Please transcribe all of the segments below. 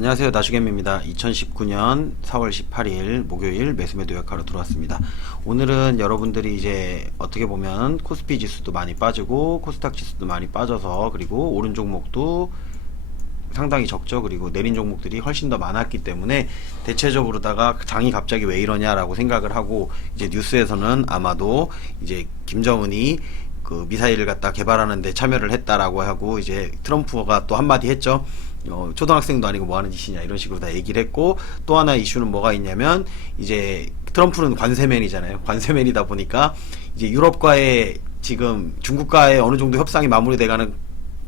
안녕하세요. 나주겜입니다. 2019년 4월 18일 목요일 매수매도 요약하러 들어왔습니다. 오늘은 여러분들이 이제 어떻게 보면 코스피 지수도 많이 빠지고 코스닥 지수도 많이 빠져서, 그리고 오른 종목도 상당히 적죠. 그리고 내린 종목들이 훨씬 더 많았기 때문에 대체적으로다가 장이 갑자기 왜 이러냐라고 생각을 하고, 이제 뉴스에서는 아마도 이제 김정은이 그 미사일을 갖다 개발하는데 참여를 했다라고 하고, 이제 트럼프가 또 한마디 했죠. 초등학생도 아니고 뭐 하는 짓이냐, 이런 식으로 다 얘기를 했고, 또 하나 이슈는 뭐가 있냐면, 이제 트럼프는 관세맨이잖아요. 관세맨이다 보니까 이제 유럽과의, 지금 중국과의 어느 정도 협상이 마무리돼가는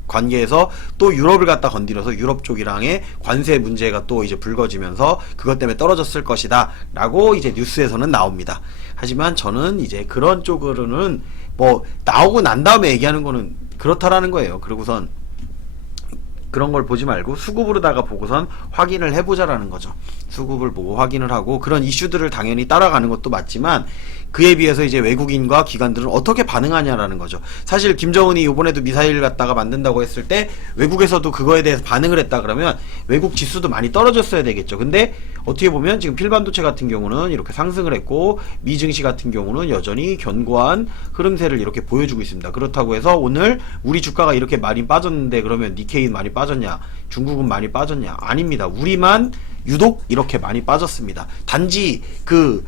관계에서 또 유럽을 갖다 건드려서 유럽 쪽이랑의 관세 문제가 또 이제 불거지면서 그것 때문에 떨어졌을 것이다 라고 이제 뉴스에서는 나옵니다. 하지만 저는 이제 그런 쪽으로는 뭐 나오고 난 다음에 얘기하는 거는 그렇다라는 거예요. 그리고선 그런 걸 보지 말고 수급으로다가 보고선 확인을 해보자라는 거죠. 수급을 보고 확인을 하고, 그런 이슈들을 당연히 따라가는 것도 맞지만 그에 비해서 이제 외국인과 기관들은 어떻게 반응하냐라는 거죠. 사실 김정은이 이번에도 미사일 갖다가 만든다고 했을 때 외국에서도 그거에 대해서 반응을 했다 그러면 외국 지수도 많이 떨어졌어야 되겠죠. 근데 어떻게 보면 지금 필반도체 같은 경우는 이렇게 상승을 했고, 미증시 같은 경우는 여전히 견고한 흐름세를 이렇게 보여주고 있습니다. 그렇다고 해서 오늘 우리 주가가 이렇게 많이 빠졌는데 그러면 니케이는 많이 빠졌냐, 중국은 많이 빠졌냐? 아닙니다. 우리만 유독 이렇게 많이 빠졌습니다. 단지 그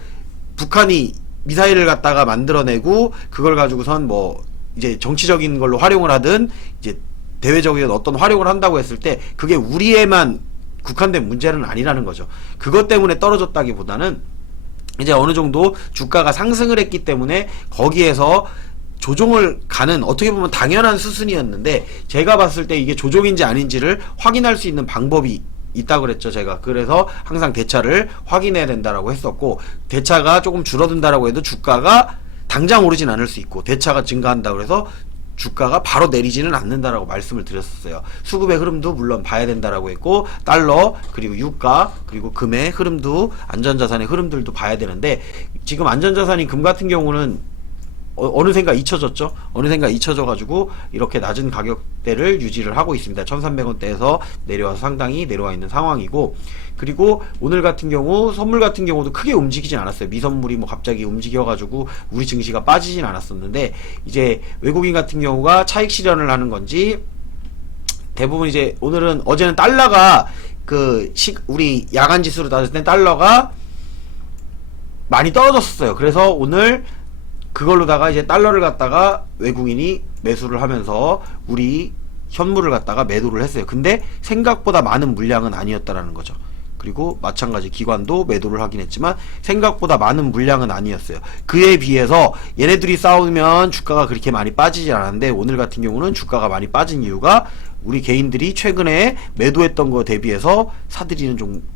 북한이 미사일을 갖다가 만들어내고 그걸 가지고선 뭐 이제 정치적인 걸로 활용을 하든 이제 대외적인 어떤 활용을 한다고 했을 때 그게 우리에만 국한된 문제는 아니라는 거죠. 그것 때문에 떨어졌다기보다는 이제 어느 정도 주가가 상승을 했기 때문에 거기에서 조종을 가는, 어떻게 보면 당연한 수순이었는데, 제가 봤을 때 이게 조종인지 아닌지를 확인할 수 있는 방법이 있다고 그랬죠, 제가. 그래서 항상 대차를 확인해야 된다라고 했었고, 대차가 조금 줄어든다라고 해도 주가가 당장 오르진 않을 수 있고, 대차가 증가한다고 해서 주가가 바로 내리지는 않는다라고 말씀을 드렸었어요. 수급의 흐름도 물론 봐야 된다라고 했고, 달러, 그리고 유가, 그리고 금의 흐름도, 안전자산의 흐름들도 봐야 되는데, 지금 안전자산인 금 같은 경우는 어느샌가 잊혀졌죠. 어느샌가 잊혀져가지고 이렇게 낮은 가격대를 유지를 하고 있습니다. 1300원대에서 내려와서 상당히 내려와 있는 상황이고, 그리고 오늘 같은 경우 선물 같은 경우도 크게 움직이진 않았어요. 미선물이 뭐 갑자기 움직여가지고 우리 증시가 빠지진 않았었는데, 이제 외국인 같은 경우가 차익 실현을 하는 건지 대부분 이제 오늘은, 어제는 달러가 우리 야간 지수로 따졌을 때 달러가 많이 떨어졌었어요. 그래서 오늘 그걸로다가 이제 달러를 갖다가 외국인이 매수를 하면서 우리 현물을 갖다가 매도를 했어요. 근데 생각보다 많은 물량은 아니었다라는 거죠. 그리고 마찬가지 기관도 매도를 하긴 했지만 생각보다 많은 물량은 아니었어요. 그에 비해서 얘네들이 싸우면 주가가 그렇게 많이 빠지지 않았는데, 오늘 같은 경우는 주가가 많이 빠진 이유가 우리 개인들이 최근에 매도했던 거 대비해서 사들이는 좀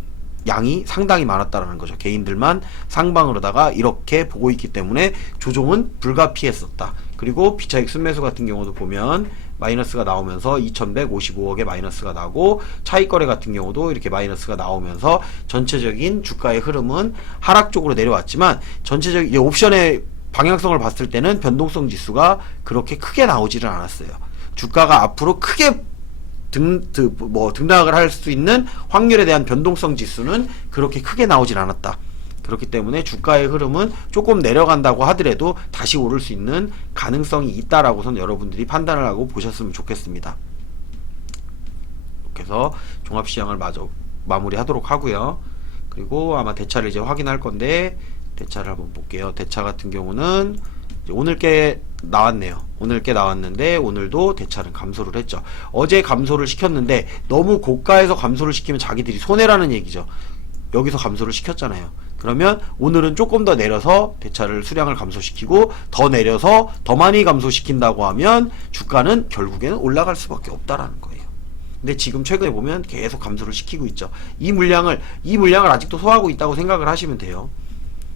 양이 상당히 많았다라는 거죠. 개인들만 상방으로다가 이렇게 보고 있기 때문에 조종은 불가피했었다. 그리고 비차익 순매수 같은 경우도 보면 마이너스가 나오면서 2155억의 마이너스가 나고, 차익거래 같은 경우도 이렇게 마이너스가 나오면서 전체적인 주가의 흐름은 하락 쪽으로 내려왔지만, 전체적인 옵션의 방향성을 봤을 때는 변동성 지수가 그렇게 크게 나오지는 않았어요. 주가가 앞으로 크게 등락을 할 수 있는 확률에 대한 변동성 지수는 그렇게 크게 나오진 않았다. 그렇기 때문에 주가의 흐름은 조금 내려간다고 하더라도 다시 오를 수 있는 가능성이 있다라고선 여러분들이 판단을 하고 보셨으면 좋겠습니다. 이렇게 해서 종합시장을 마저 마무리하도록 하고요. 그리고 아마 대차를 이제 확인할 건데, 대차를 한번 볼게요. 대차 같은 경우는 오늘 게 나왔네요. 오늘 게 나왔는데 오늘도 대차는 감소를 했죠. 어제 감소를 시켰는데 너무 고가에서 감소를 시키면 자기들이 손해라는 얘기죠. 여기서 감소를 시켰잖아요. 그러면 오늘은 조금 더 내려서 대차를 수량을 감소시키고, 더 내려서 더 많이 감소시킨다고 하면 주가는 결국에는 올라갈 수밖에 없다라는 거예요. 근데 지금 최근에 보면 계속 감소를 시키고 있죠. 이 물량을 아직도 소화하고 있다고 생각을 하시면 돼요.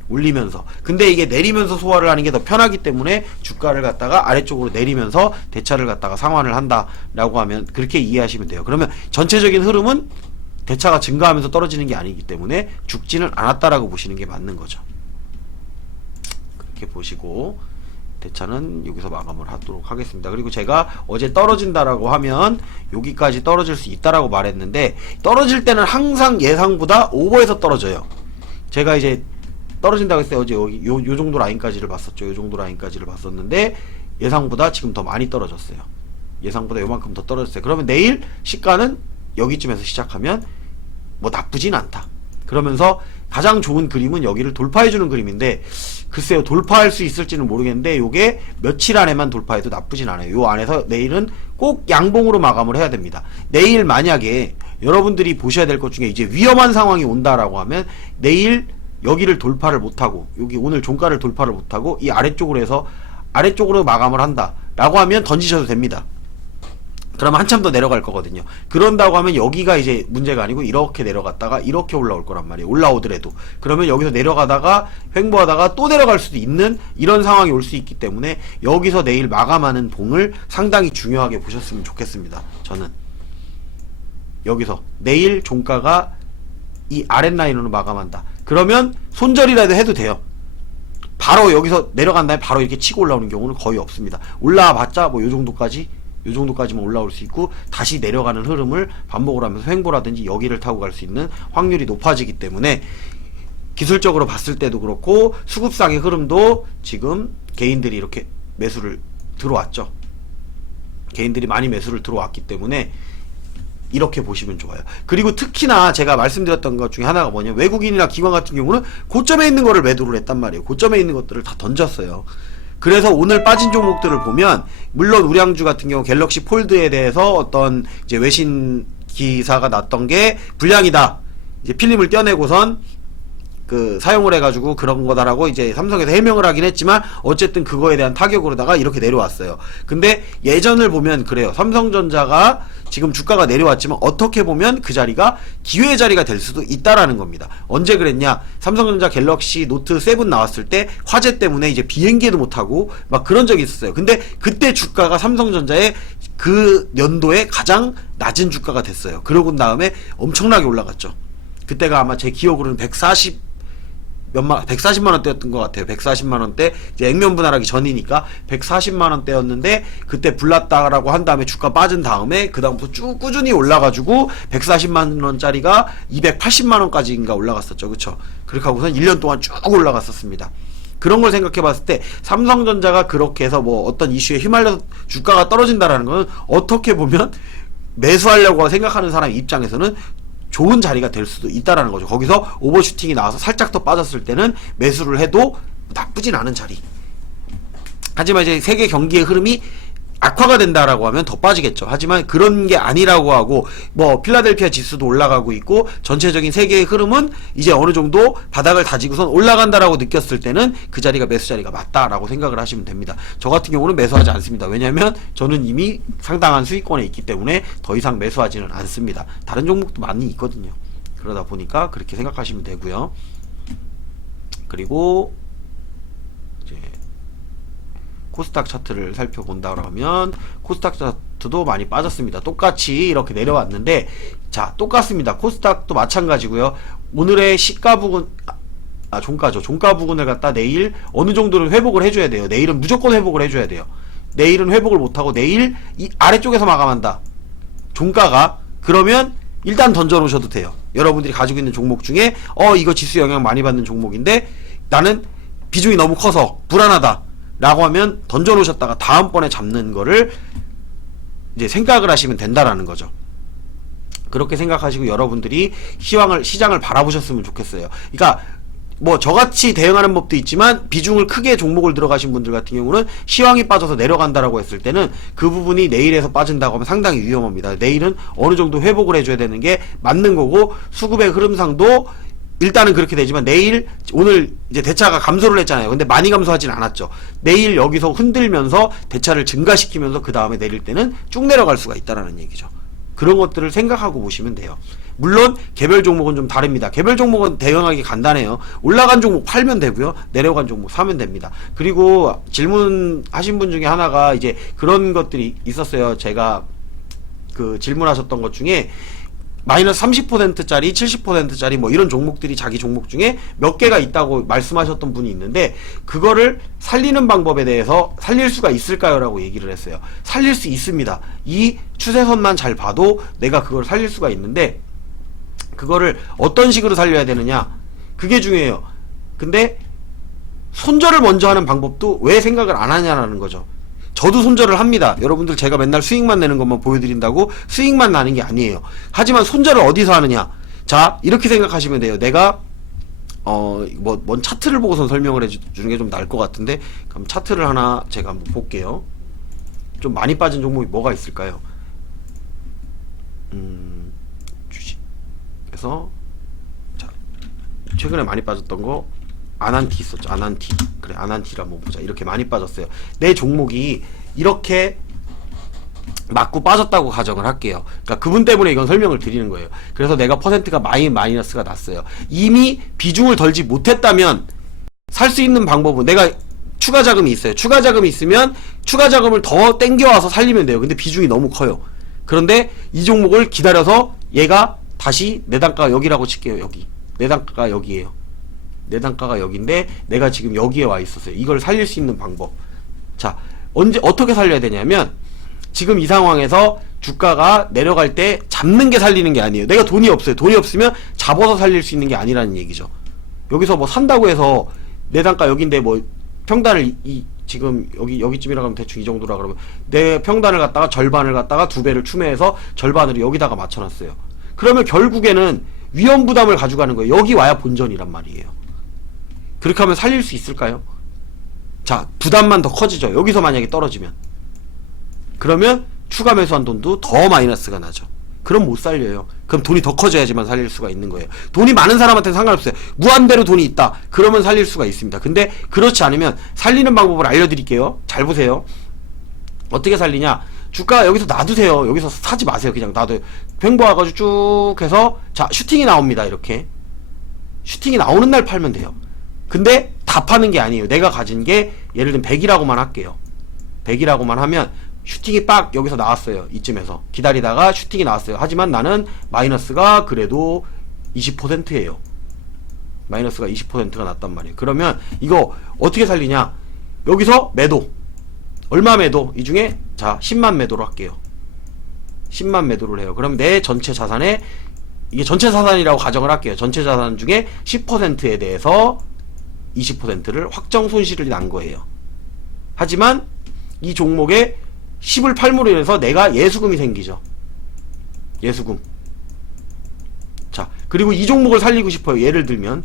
올리면서. 근데 이게 내리면서 소화를 하는 게 더 편하기 때문에 주가를 갖다가 아래쪽으로 내리면서 대차를 갖다가 상환을 한다라고 하면 그렇게 이해하시면 돼요. 그러면 전체적인 흐름은 대차가 증가하면서 떨어지는 게 아니기 때문에 죽지는 않았다라고 보시는 게 맞는 거죠. 그렇게 보시고, 대차는 여기서 마감을 하도록 하겠습니다. 그리고 제가 어제 떨어진다라고 하면 여기까지 떨어질 수 있다라고 말했는데, 떨어질 때는 항상 예상보다 오버해서 떨어져요. 제가 이제 떨어진다고 했을 때 어제 여기 요 정도 라인까지를 봤었죠. 요 정도 라인까지를 봤었는데 예상보다 지금 더 많이 떨어졌어요. 예상보다 요만큼 더 떨어졌어요. 그러면 내일 시가는 여기쯤에서 시작하면 뭐 나쁘진 않다. 그러면서 가장 좋은 그림은 여기를 돌파해주는 그림인데, 글쎄요, 돌파할 수 있을지는 모르겠는데 요게 며칠 안에만 돌파해도 나쁘진 않아요. 요 안에서 내일은 꼭 양봉으로 마감을 해야 됩니다. 내일 만약에 여러분들이 보셔야 될 것 중에 이제 위험한 상황이 온다라고 하면, 내일 여기를 돌파를 못하고, 여기 오늘 종가를 돌파를 못하고 이 아래쪽으로 해서 아래쪽으로 마감을 한다 라고 하면 던지셔도 됩니다. 그러면 한참 더 내려갈 거거든요. 그런다고 하면 여기가 이제 문제가 아니고 이렇게 내려갔다가 이렇게 올라올 거란 말이에요. 올라오더라도. 그러면 여기서 내려가다가 횡보하다가 또 내려갈 수도 있는 이런 상황이 올 수 있기 때문에 여기서 내일 마감하는 봉을 상당히 중요하게 보셨으면 좋겠습니다. 저는 여기서 내일 종가가 이 아랫라인으로 마감한다. 그러면 손절이라도 해도 돼요. 바로 여기서 내려간 다음에 바로 이렇게 치고 올라오는 경우는 거의 없습니다. 올라와봤자 뭐 요 정도까지만 올라올 수 있고, 다시 내려가는 흐름을 반복을 하면서 횡보라든지 여기를 타고 갈 수 있는 확률이 높아지기 때문에, 기술적으로 봤을 때도 그렇고 수급상의 흐름도 지금 개인들이 이렇게 매수를 들어왔죠. 개인들이 많이 매수를 들어왔기 때문에 이렇게 보시면 좋아요. 그리고 특히나 제가 말씀드렸던 것 중에 하나가 뭐냐면, 외국인이나 기관 같은 경우는 고점에 있는 거를 매도를 했단 말이에요. 고점에 있는 것들을 다 던졌어요. 그래서 오늘 빠진 종목들을 보면, 물론 우량주 같은 경우 갤럭시 폴드에 대해서 어떤 이제 외신 기사가 났던 게 불량이다, 이제 필름을 떼어내고선 그 사용을 해가지고 그런 거다라고 이제 삼성에서 해명을 하긴 했지만, 어쨌든 그거에 대한 타격으로다가 이렇게 내려왔어요. 근데 예전을 보면 그래요. 삼성전자가 지금 주가가 내려왔지만 어떻게 보면 그 자리가 기회의 자리가 될 수도 있다라는 겁니다. 언제 그랬냐? 삼성전자 갤럭시 노트 7 나왔을 때 화재 때문에 이제 비행기도 못하고 막 그런 적이 있었어요. 근데 그때 주가가 삼성전자의 그 연도에 가장 낮은 주가가 됐어요. 그러고 다음에 엄청나게 올라갔죠. 그때가 아마 제 기억으로는 140만원대였던 것 같아요. 140만원대, 이제 액면 분할하기 전이니까 140만원대였는데, 그때 불났다라고 한 다음에 주가 빠진 다음에 그 다음부터 쭉 꾸준히 올라가지고 140만원짜리가 280만원까지인가 올라갔었죠. 그쵸? 그렇게 하고선 1년 동안 쭉 올라갔었습니다. 그런 걸 생각해 봤을 때 삼성전자가 그렇게 해서 뭐 어떤 이슈에 휘말려서 주가가 떨어진다라는 건, 어떻게 보면 매수하려고 생각하는 사람 입장에서는 좋은 자리가 될 수도 있다라는 거죠. 거기서 오버슈팅이 나와서 살짝 더 빠졌을 때는 매수를 해도 나쁘진 않은 자리. 하지만 이제 세계 경기의 흐름이 악화가 된다라고 하면 더 빠지겠죠. 하지만 그런 게 아니라고 하고, 뭐 필라델피아 지수도 올라가고 있고 전체적인 세계의 흐름은 이제 어느 정도 바닥을 다지고선 올라간다라고 느꼈을 때는 그 자리가 매수 자리가 맞다라고 생각을 하시면 됩니다. 저 같은 경우는 매수하지 않습니다. 왜냐하면 저는 이미 상당한 수익권에 있기 때문에 더 이상 매수하지는 않습니다. 다른 종목도 많이 있거든요. 그러다 보니까 그렇게 생각하시면 되고요. 그리고 이제 코스닥 차트를 살펴본다 그러면, 코스닥 차트도 많이 빠졌습니다. 똑같이 이렇게 내려왔는데, 자, 똑같습니다. 코스닥도 마찬가지고요. 오늘의 시가 부근, 종가죠. 종가 부근을 갖다 내일 어느 정도는 회복을 해줘야 돼요. 내일은 무조건 회복을 해줘야 돼요. 내일은 회복을 못하고 내일 이 아래쪽에서 마감한다, 종가가. 그러면 일단 던져 놓으셔도 돼요. 여러분들이 가지고 있는 종목 중에 이거 지수 영향 많이 받는 종목인데 나는 비중이 너무 커서 불안하다 라고 하면 던져 놓으셨다가 다음번에 잡는 거를 이제 생각을 하시면 된다라는 거죠. 그렇게 생각하시고 여러분들이 시장을 바라보셨으면 좋겠어요. 그러니까 뭐 저같이 대응하는 법도 있지만, 비중을 크게 종목을 들어가신 분들 같은 경우는 시황이 빠져서 내려간다라고 했을 때는 그 부분이 내일에서 빠진다고 하면 상당히 위험합니다. 내일은 어느 정도 회복을 해줘야 되는 게 맞는 거고, 수급의 흐름상도 일단은 그렇게 되지만, 오늘 이제 대차가 감소를 했잖아요. 근데 많이 감소하진 않았죠. 내일 여기서 흔들면서 대차를 증가시키면서 그 다음에 내릴 때는 쭉 내려갈 수가 있다라는 얘기죠. 그런 것들을 생각하고 보시면 돼요. 물론 개별 종목은 좀 다릅니다. 개별 종목은 대응하기 간단해요. 올라간 종목 팔면 되고요, 내려간 종목 사면 됩니다. 그리고 질문하신 분 중에 하나가 이제 그런 것들이 있었어요. 제가 그 질문하셨던 것 중에 마이너스 30%짜리 70%짜리 뭐 이런 종목들이 자기 종목 중에 몇 개가 있다고 말씀하셨던 분이 있는데, 그거를 살리는 방법에 대해서 살릴 수가 있을까요? 라고 얘기를 했어요. 살릴 수 있습니다. 이 추세선만 잘 봐도 내가 그걸 살릴 수가 있는데, 그거를 어떤 식으로 살려야 되느냐, 그게 중요해요. 근데 손절을 먼저 하는 방법도 왜 생각을 안 하냐라는 거죠. 저도 손절을 합니다. 여러분들, 제가 맨날 수익만 내는 것만 보여드린다고 수익만 나는 게 아니에요. 하지만 손절을 어디서 하느냐. 자, 이렇게 생각하시면 돼요. 내가 뭔 차트를 보고선 설명을 해주는 게 좀 나을 것 같은데, 그럼 차트를 하나 제가 한번 볼게요. 좀 많이 빠진 종목이 뭐가 있을까요? 주식. 그래서 자, 최근에 많이 빠졌던 거 아난티 있었죠. 아난티. 그래, 아난티를 한번 보자. 이렇게 많이 빠졌어요. 내 종목이 이렇게 맞고 빠졌다고 가정을 할게요. 그러니까 그분 때문에 이건 설명을 드리는 거예요. 그래서 내가 퍼센트가 마이너스가 났어요. 이미 비중을 덜지 못했다면 살 수 있는 방법은, 내가 추가 자금이 있어요. 추가 자금이 있으면 추가 자금을 더 땡겨와서 살리면 돼요. 근데 비중이 너무 커요. 그런데 이 종목을 기다려서 얘가 다시 내 단가가 여기라고 칠게요. 여기 내 단가가 여기에요. 내 단가가 여기인데 내가 지금 여기에 와 있었어요. 이걸 살릴 수 있는 방법. 자, 어떻게 살려야 되냐면, 지금 이 상황에서 주가가 내려갈 때 잡는 게 살리는 게 아니에요. 내가 돈이 없어요. 돈이 없으면 잡아서 살릴 수 있는 게 아니라는 얘기죠. 여기서 뭐 산다고 해서 내 단가 여기인데 뭐 평단을 지금 여기쯤이라 하면 대충 이 정도라 그러면 내 평단을 갖다가 절반을 갖다가 2배를 추매해서 절반으로 여기다가 맞춰놨어요. 그러면 결국에는 위험 부담을 가져가는 거예요. 여기 와야 본전이란 말이에요. 그렇게 하면 살릴 수 있을까요? 자, 부담만 더 커지죠. 여기서 만약에 떨어지면. 그러면 추가 매수한 돈도 더 마이너스가 나죠. 그럼 못 살려요. 그럼 돈이 더 커져야지만 살릴 수가 있는 거예요. 돈이 많은 사람한테는 상관없어요. 무한대로 돈이 있다. 그러면 살릴 수가 있습니다. 근데 그렇지 않으면 살리는 방법을 알려드릴게요. 잘 보세요. 어떻게 살리냐. 주가 여기서 놔두세요. 여기서 사지 마세요. 그냥 놔둬요. 횡보 와가지고 쭉 해서, 자, 슈팅이 나옵니다. 이렇게. 슈팅이 나오는 날 팔면 돼요. 근데 다 파는 게 아니에요. 내가 가진 게 예를 들면 100이라고만 할게요. 100이라고만 하면 슈팅이 빡 여기서 나왔어요. 이쯤에서 기다리다가 슈팅이 나왔어요. 하지만 나는 마이너스가 그래도 20%예요. 마이너스가 20%가 났단 말이에요. 그러면 이거 어떻게 살리냐. 여기서 매도. 얼마 매도? 이 중에 자 10만 매도로 할게요. 10만 매도를 해요. 그럼 내 전체 자산에, 이게 전체 자산이라고 가정을 할게요. 전체 자산 중에 10%에 대해서 20%를 확정 손실이 난 거예요. 하지만 이 종목에 10을 팔므로 인해서 내가 예수금이 생기죠. 예수금. 자, 그리고 이 종목을 살리고 싶어요. 예를 들면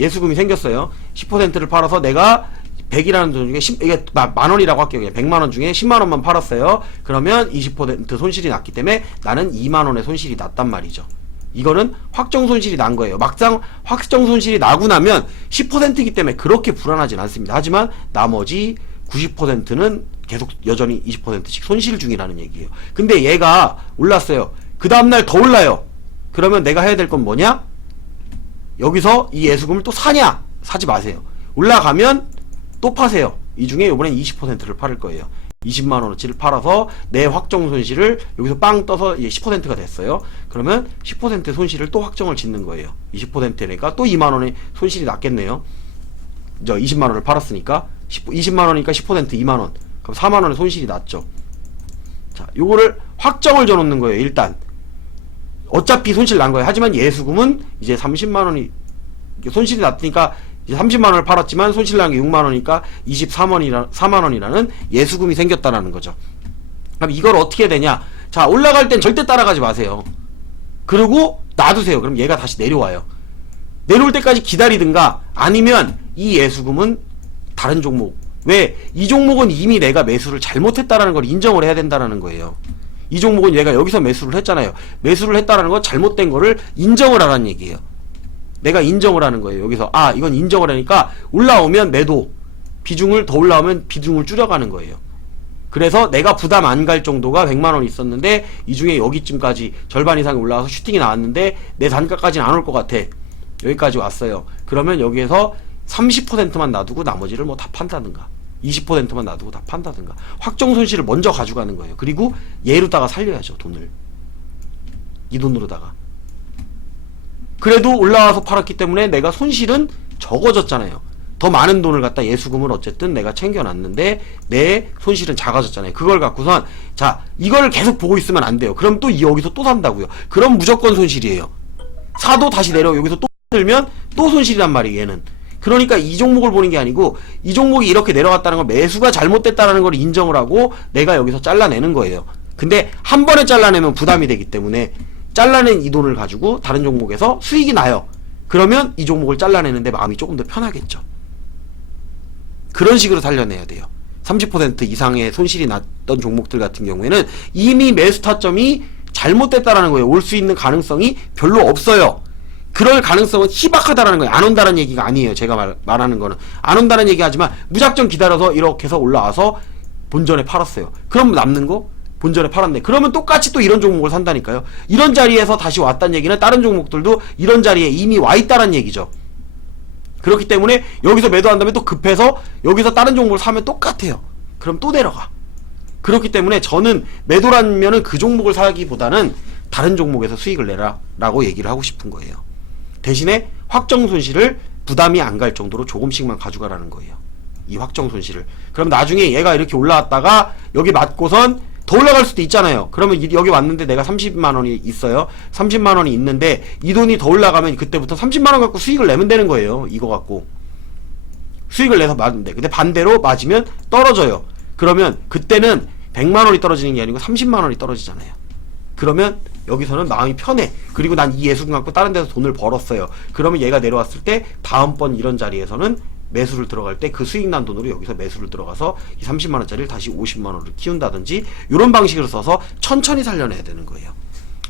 예수금이 생겼어요. 10%를 팔아서 내가 100이라는 돈 중에 이게 만원이라고 할게요. 그냥 100만원 중에 10만원만 팔았어요. 그러면 20% 손실이 났기 때문에 나는 2만원의 손실이 났단 말이죠. 이거는 확정 손실이 난 거예요. 막상 확정 손실이 나고 나면 10%이기 때문에 그렇게 불안하진 않습니다. 하지만 나머지 90%는 계속 여전히 20%씩 손실 중이라는 얘기예요. 근데 얘가 올랐어요. 그 다음날 더 올라요. 그러면 내가 해야 될 건 뭐냐? 여기서 이 예수금을 또 사냐? 사지 마세요. 올라가면 또 파세요. 이 중에 이번엔 20%를 팔을 거예요. 20만원어치를 팔아서 내 확정 손실을 여기서 빵 떠서 이제 10%가 됐어요. 그러면 10% 손실을 또 확정을 짓는 거예요. 20%니까 또 2만원의 손실이 났겠네요. 20만원을 팔았으니까 20만원이니까 10% 2만원. 그럼 4만원의 손실이 났죠. 자, 요거를 확정을 줘놓는 거예요. 일단 어차피 손실 난 거예요. 하지만 예수금은 이제 30만원이 손실이 났으니까 30만원을 팔았지만 손실 난 게 6만원이니까 24만원이라는 예수금이 생겼다라는 거죠. 그럼 이걸 어떻게 해야 되냐. 자, 올라갈 땐 절대 따라가지 마세요. 그리고 놔두세요. 그럼 얘가 다시 내려와요. 내려올 때까지 기다리든가, 아니면 이 예수금은 다른 종목, 왜? 이 종목은 이미 내가 매수를 잘못했다라는 걸 인정을 해야 된다는 거예요. 이 종목은 얘가 여기서 매수를 했잖아요. 매수를 했다라는 건 잘못된 거를 인정을 하라는 얘기예요. 내가 인정을 하는 거예요. 여기서 이건 인정을 하니까 올라오면 매도, 비중을 더 올라오면 비중을 줄여가는 거예요. 그래서 내가 부담 안 갈 정도가 100만원 있었는데 이 중에 여기쯤까지 절반 이상이 올라와서 슈팅이 나왔는데 내 단가까지는 안 올 것 같아. 여기까지 왔어요. 그러면 여기에서 30%만 놔두고 나머지를 뭐 다 판다든가 20%만 놔두고 다 판다든가 확정 손실을 먼저 가져가는 거예요. 그리고 얘로다가 살려야죠. 돈을. 이 돈으로다가. 그래도 올라와서 팔았기 때문에 내가 손실은 적어졌잖아요. 더 많은 돈을 갖다 예수금을 어쨌든 내가 챙겨놨는데 내 손실은 작아졌잖아요. 그걸 갖고선 자 이걸 계속 보고 있으면 안 돼요. 그럼 또 여기서 또 산다고요. 그럼 무조건 손실이에요. 사도 다시 내려 여기서 또 들면 또 손실이란 말이에요. 얘는. 그러니까 이 종목을 보는 게 아니고 이 종목이 이렇게 내려갔다는 걸 매수가 잘못됐다는 걸 인정을 하고 내가 여기서 잘라내는 거예요. 근데 한 번에 잘라내면 부담이 되기 때문에 잘라낸 이 돈을 가지고 다른 종목에서 수익이 나요. 그러면 이 종목을 잘라내는데 마음이 조금 더 편하겠죠. 그런 식으로 살려내야 돼요. 30% 이상의 손실이 났던 종목들 같은 경우에는 이미 매수 타점이 잘못됐다라는 거예요. 올 수 있는 가능성이 별로 없어요. 그럴 가능성은 희박하다라는 거예요. 안 온다는 얘기가 아니에요. 제가 말하는 거는 안 온다는 얘기 하지만 무작정 기다려서 이렇게 해서 올라와서 본전에 팔았어요. 그럼 남는 거 본전에 팔았네. 그러면 똑같이 또 이런 종목을 산다니까요. 이런 자리에서 다시 왔다는 얘기는 다른 종목들도 이런 자리에 이미 와 있다는 얘기죠. 그렇기 때문에 여기서 매도한 다음에 또 급해서 여기서 다른 종목을 사면 똑같아요. 그럼 또 내려가. 그렇기 때문에 저는 매도라면은 그 종목을 사기보다는 다른 종목에서 수익을 내라 라고 얘기를 하고 싶은 거예요. 대신에 확정 손실을 부담이 안 갈 정도로 조금씩만 가져가라는 거예요. 이 확정 손실을. 그럼 나중에 얘가 이렇게 올라왔다가 여기 맞고선 더 올라갈 수도 있잖아요. 그러면 여기 왔는데 내가 30만원이 있어요. 30만원이 있는데 이 돈이 더 올라가면 그때부터 30만원 갖고 수익을 내면 되는 거예요. 이거 갖고 수익을 내서 맞으면 돼. 근데 반대로 맞으면 떨어져요. 그러면 그때는 100만원이 떨어지는 게 아니고 30만원이 떨어지잖아요. 그러면 여기서는 마음이 편해. 그리고 난 이 예수금 갖고 다른 데서 돈을 벌었어요. 그러면 얘가 내려왔을 때 다음번 이런 자리에서는 매수를 들어갈 때 그 수익 난 돈으로 여기서 매수를 들어가서 이 30만원짜리를 다시 50만원으로 키운다든지 이런 방식으로 써서 천천히 살려내야 되는 거예요.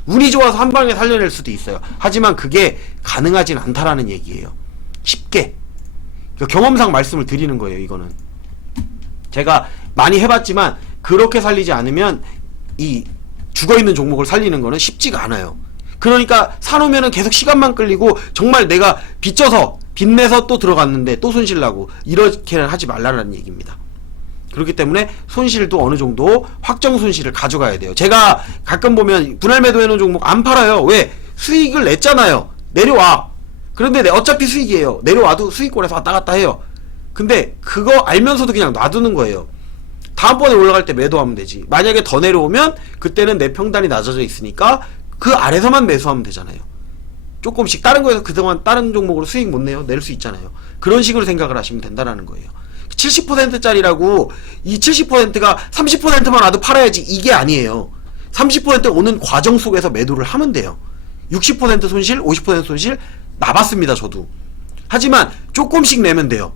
운이 좋아서 한 방에 살려낼 수도 있어요. 하지만 그게 가능하진 않다라는 얘기예요. 쉽게. 경험상 말씀을 드리는 거예요. 이거는 제가 많이 해봤지만 그렇게 살리지 않으면 이 죽어있는 종목을 살리는 거는 쉽지가 않아요. 그러니까 사놓으면은 계속 시간만 끌리고 정말 내가 빚져서 빚내서 또 들어갔는데 또 손실나고 이렇게는 하지 말라는 얘기입니다. 그렇기 때문에 손실도 어느 정도 확정 손실을 가져가야 돼요. 제가 가끔 보면 분할 매도해놓은 종목 안 팔아요. 왜? 수익을 냈잖아요. 내려와. 그런데 어차피 수익이에요. 내려와도 수익권에서 왔다 갔다 해요. 근데 그거 알면서도 그냥 놔두는 거예요. 다음번에 올라갈 때 매도하면 되지. 만약에 더 내려오면 그때는 내 평단이 낮아져 있으니까 그 아래서만 매수하면 되잖아요. 조금씩 다른 거에서 그동안 다른 종목으로 수익 못 내요? 낼 수 있잖아요. 그런 식으로 생각을 하시면 된다라는 거예요. 70%짜리라고 이 70%가 30%만 와도 팔아야지 이게 아니에요. 30% 오는 과정 속에서 매도를 하면 돼요. 60% 손실, 50% 손실 나봤습니다. 저도. 하지만 조금씩 내면 돼요.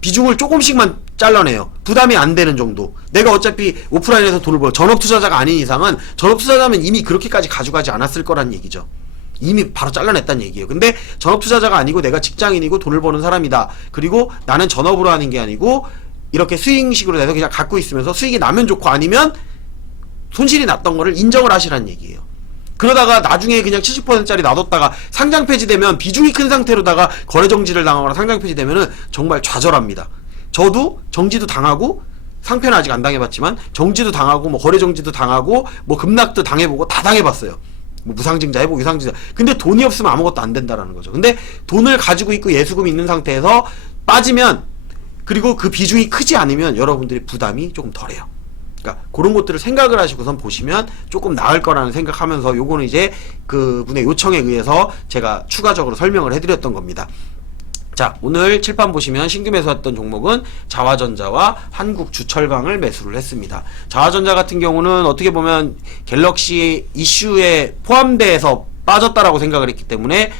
비중을 조금씩만 잘라내요. 부담이 안 되는 정도. 내가 어차피 오프라인에서 돈을 벌어. 전업 투자자가 아닌 이상은 전업 투자자면 이미 그렇게까지 가져가지 않았을 거란 얘기죠. 이미 바로 잘라냈다는 얘기예요. 근데 전업 투자자가 아니고 내가 직장인이고 돈을 버는 사람이다. 그리고 나는 전업으로 하는 게 아니고 이렇게 스윙식으로 내서 그냥 갖고 있으면서 수익이 나면 좋고 아니면 손실이 났던 거를 인정을 하시라는 얘기예요. 그러다가 나중에 그냥 70%짜리 놔뒀다가 상장 폐지되면 비중이 큰 상태로다가 거래 정지를 당하거나 상장 폐지되면은 정말 좌절합니다. 저도 정지도 당하고 상패는 아직 안 당해봤지만 정지도 당하고 뭐 거래 정지도 당하고 뭐 급락도 당해보고 다 당해봤어요. 뭐 무상증자 해보고 유상증자. 근데 돈이 없으면 아무것도 안 된다라는 거죠. 근데 돈을 가지고 있고 예수금이 있는 상태에서 빠지면 그리고 그 비중이 크지 않으면 여러분들의 부담이 조금 덜해요. 그러니까 그런 것들을 생각을 하시고선 보시면 조금 나을 거라는 생각하면서 요거는 이제 그분의 요청에 의해서 제가 추가적으로 설명을 해드렸던 겁니다. 자, 오늘 칠판 보시면 신규 매수했던 종목은 자화전자와 한국주철강을 매수를 했습니다. 자화전자 같은 경우는 어떻게 보면 갤럭시 이슈에 포함돼서 빠졌다라고 생각을 했기 때문에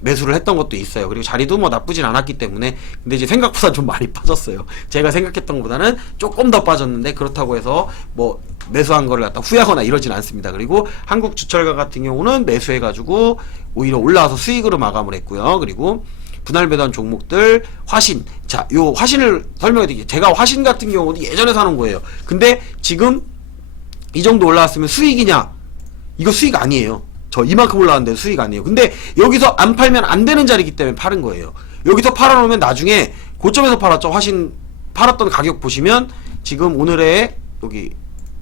매수를 했던 것도 있어요. 그리고 자리도 뭐 나쁘진 않았기 때문에. 근데 이제 생각보다 좀 많이 빠졌어요. 제가 생각했던 것보다는 조금 더 빠졌는데 그렇다고 해서 뭐 매수한 거를 갖다 후회하거나 이러진 않습니다. 그리고 한국주철강 같은 경우는 매수해가지고 오히려 올라와서 수익으로 마감을 했고요. 그리고 분할 매도한 종목들 화신. 자, 요 화신을 설명해 드릴게요. 제가 화신 같은 경우도 예전에 사놓은 거예요. 근데 지금 이 정도 올라왔으면 수익이냐? 이거 수익 아니에요. 저 이만큼 올라왔는데 수익 아니에요. 근데 여기서 안 팔면 안 되는 자리이기 때문에 파는 거예요. 여기서 팔아놓으면 나중에 고점에서 팔았죠. 화신 팔았던 가격 보시면 지금 오늘의 여기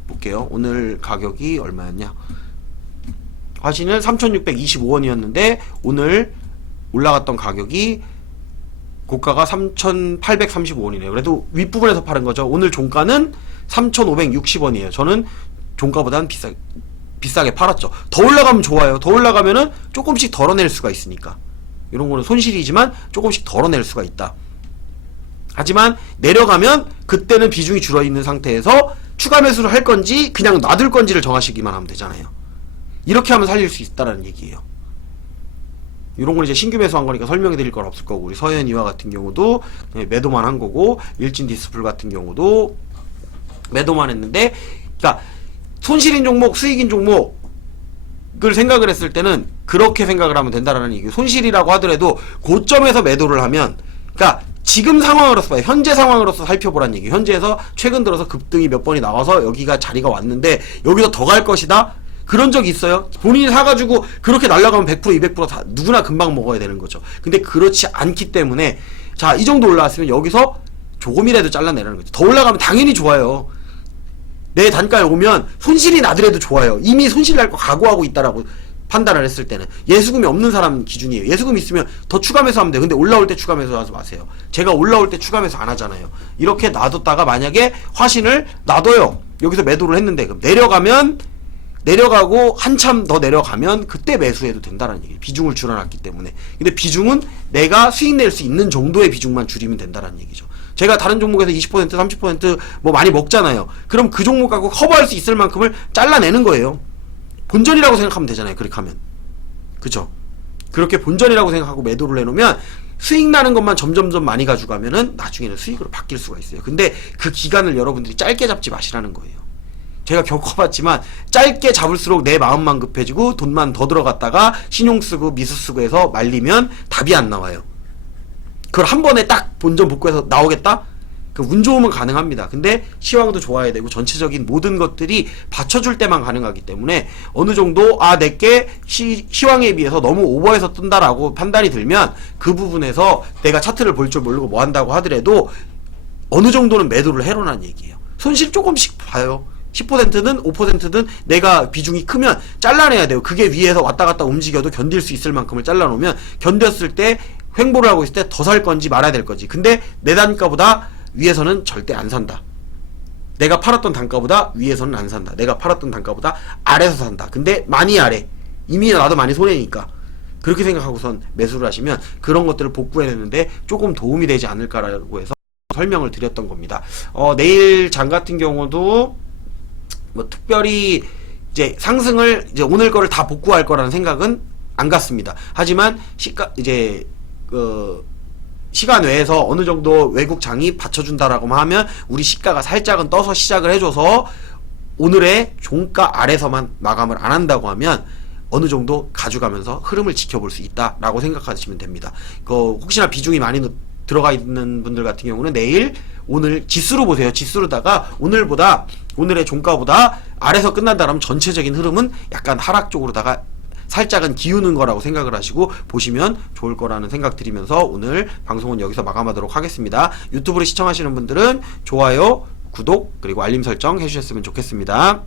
볼게요. 오늘 가격이 얼마였냐? 화신은 3,625원이었는데 오늘 올라갔던 가격이 고가가 3,835원이네요. 그래도 윗부분에서 파는 거죠. 오늘 종가는 3,560원이에요. 저는 종가보다는 비싸게 팔았죠. 더 올라가면 좋아요. 더 올라가면은 조금씩 덜어낼 수가 있으니까. 이런 거는 손실이지만 조금씩 덜어낼 수가 있다. 하지만 내려가면 그때는 비중이 줄어있는 상태에서 추가 매수를 할 건지 그냥 놔둘 건지를 정하시기만 하면 되잖아요. 이렇게 하면 살릴 수 있다라는 얘기예요. 이런 걸 이제 신규 매수한 거니까 설명해 드릴 건 없을 거고, 우리 서현이와 같은 경우도 매도만 한 거고, 일진 디스플 같은 경우도 매도만 했는데, 그러니까 손실인 종목, 수익인 종목을 생각을 했을 때는 그렇게 생각을 하면 된다라는 얘기예요. 손실이라고 하더라도 고점에서 매도를 하면, 그러니까 지금 상황으로서 봐요. 현재 상황으로서 살펴보란 얘기예요. 현재에서 최근 들어서 급등이 몇 번이 나와서 여기가 자리가 왔는데 여기서 더 갈 것이다? 그런 적이 있어요? 본인이 사가지고 그렇게 날아가면 100% 200% 누구나 금방 먹어야 되는 거죠. 근데 그렇지 않기 때문에, 자, 이 정도 올라왔으면 여기서 조금이라도 잘라내라는 거죠. 더 올라가면 당연히 좋아요. 내 단가에 오면 손실이 나더라도 좋아요. 이미 손실 날 거 각오하고 있다라고 판단을 했을 때는. 예수금이 없는 사람 기준이에요. 예수금 있으면 더 추가 매수하면 돼요. 근데 올라올 때 추가 매수 하지 마세요. 제가 올라올 때 추가 매수 안 하잖아요. 이렇게 놔뒀다가 만약에 화신을 놔둬요. 여기서 매도를 했는데 그럼 내려가고 한참 더 내려가면 그때 매수해도 된다는 얘기예요. 비중을 줄여놨기 때문에. 근데 비중은 내가 수익 낼 수 있는 정도의 비중만 줄이면 된다는 얘기죠. 제가 다른 종목에서 20% 30% 뭐 많이 먹잖아요. 그럼 그 종목 갖고 커버할 수 있을 만큼을 잘라내는 거예요. 본전이라고 생각하면 되잖아요. 그렇게 하면. 그쵸? 그렇게 본전이라고 생각하고 매도를 해놓으면 수익 나는 것만 점점점 많이 가져가면은 나중에는 수익으로 바뀔 수가 있어요. 근데 그 기간을 여러분들이 짧게 잡지 마시라는 거예요. 제가 겪어봤지만 짧게 잡을수록 내 마음만 급해지고 돈만 더 들어갔다가 신용 쓰고 미수 쓰고 해서 말리면 답이 안 나와요. 그걸 한 번에 딱 본전 복구해서 나오겠다? 그 운 좋으면 가능합니다. 근데 시황도 좋아야 되고 전체적인 모든 것들이 받쳐줄 때만 가능하기 때문에 어느 정도 내게 시황에 비해서 너무 오버해서 뜬다라고 판단이 들면 그 부분에서 내가 차트를 볼 줄 모르고 뭐 한다고 하더라도 어느 정도는 매도를 해놓으라는 얘기예요. 손실 조금씩 봐요. 10%든 5%든 내가 비중이 크면 잘라내야 돼요. 그게 위에서 왔다 갔다 움직여도 견딜 수 있을 만큼을 잘라놓으면 견뎠을 때 횡보를 하고 있을 때 더 살 건지 말아야 될 건지. 근데 내 단가보다 위에서는 절대 안 산다. 내가 팔았던 단가보다 위에서는 안 산다. 내가 팔았던 단가보다 아래에서 산다. 근데 많이 아래. 이미 나도 많이 손해니까. 그렇게 생각하고선 매수를 하시면 그런 것들을 복구해내는데 조금 도움이 되지 않을까라고 해서 설명을 드렸던 겁니다. 내일 장 같은 경우도 뭐 특별히 이제 상승을 이제 오늘 거를 다 복구할 거라는 생각은 안 같습니다. 하지만 시간 외에서 어느 정도 외국 장이 받쳐준다라고만 하면 우리 시가가 살짝은 떠서 시작을 해줘서 오늘의 종가 아래서만 마감을 안 한다고 하면 어느 정도 가져가면서 흐름을 지켜볼 수 있다라고 생각하시면 됩니다. 혹시나 비중이 많이 들어가 있는 분들 같은 경우는 내일 오늘 지수로 보세요. 지수로다가 오늘의 종가보다 아래서 끝난다 그러면 전체적인 흐름은 약간 하락 쪽으로다가 살짝은 기우는 거라고 생각을 하시고 보시면 좋을 거라는 생각 드리면서 오늘 방송은 여기서 마감하도록 하겠습니다. 유튜브를 시청하시는 분들은 좋아요, 구독, 그리고 알림 설정 해주셨으면 좋겠습니다.